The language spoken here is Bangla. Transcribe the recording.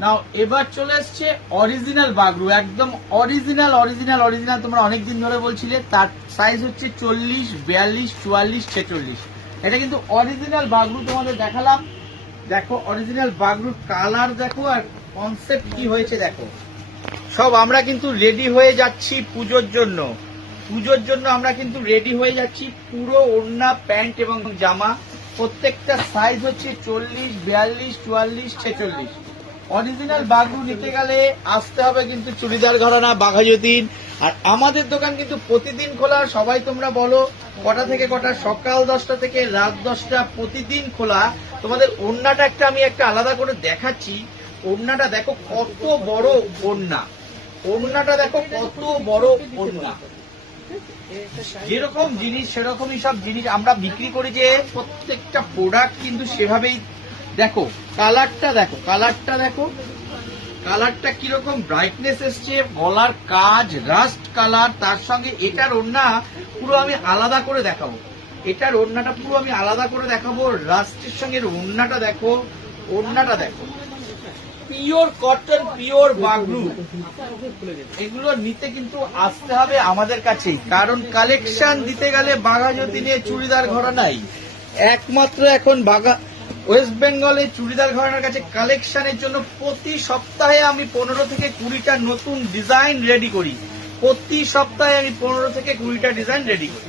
নাও এবার চলে এসছে অরিজিনাল বাগরু, একদম অরিজিনাল অরিজিনাল অরিজিনাল। তোমরা অনেকদিন ধরে বলছিলে, তার সাইজ হচ্ছে 40, 42, 44, 46। এটা কিন্তু অরিজিনাল বাগরু তোমাদের দেখালাম। দেখো অরিজিনাল বাগরুর কালার দেখো, আর কনসেপ্ট কি হয়েছে দেখো। সব আমরা কিন্তু রেডি হয়ে যাচ্ছি পুজোর জন্য। পুজোর জন্য আমরা কিন্তু রেডি হয়ে যাচ্ছি। পুরো ওড়না, প্যান্ট এবং জামা, প্রত্যেকটা সাইজ হচ্ছে 40, 42, 44, 46। অরিজিনাল বাগরু নিতে গেলে আসতে হবে কিন্তু চুড়িদার ঘরানা বাঘাযতীন। আর আমাদের দোকান কিন্তু প্রতিদিন খোলা। সবাই তোমরা বলো কটা থেকে কটা? সকাল 10টা থেকে রাত 10টা, প্রতিদিন খোলা। তোমাদের ওড়নাটা আমি একটা আলাদা করে দেখাচ্ছি। ওড়নাটা দেখো কত বড় ওড়না, ওড়নাটা দেখো কত বড় ওড়না। যেরকম জিনিস সেরকমই সব জিনিস আমরা বিক্রি করি, যে প্রত্যেকটা প্রোডাক্ট কিন্তু সেভাবেই। দেখো কালারটা দেখো, কালারটা দেখো, কালারটা কিরকম ব্রাইটনেস এসছে, গলার কাজ রাস্ট কালার, তার সঙ্গে এটার ওড়না পুরো আমি আলাদা করে দেখাবো। এটার ওড়নাটা পুরো আমি আলাদা করে দেখাবো। রাস্টের সঙ্গে ওড়নাটা দেখো, ওড়নাটা দেখো, পিওর কটন, পিওর বাগরু। এগুলো নিতে কিন্তু আসতে হবে আমাদের কাছেই, কারণ কালেকশন দিতে গেলে বাঘাযতীনে চুড়িদার ঘরানাই একমাত্র এখন ওয়েস্ট বেঙ্গলে চুড়িদার ঘরানার কাছে কালেকশনের জন্য প্রতি সপ্তাহে আমি 15 থেকে 20টা নতুন ডিজাইন রেডি করি। প্রতি সপ্তাহে আমি 15 থেকে 20টা ডিজাইন রেডি করি।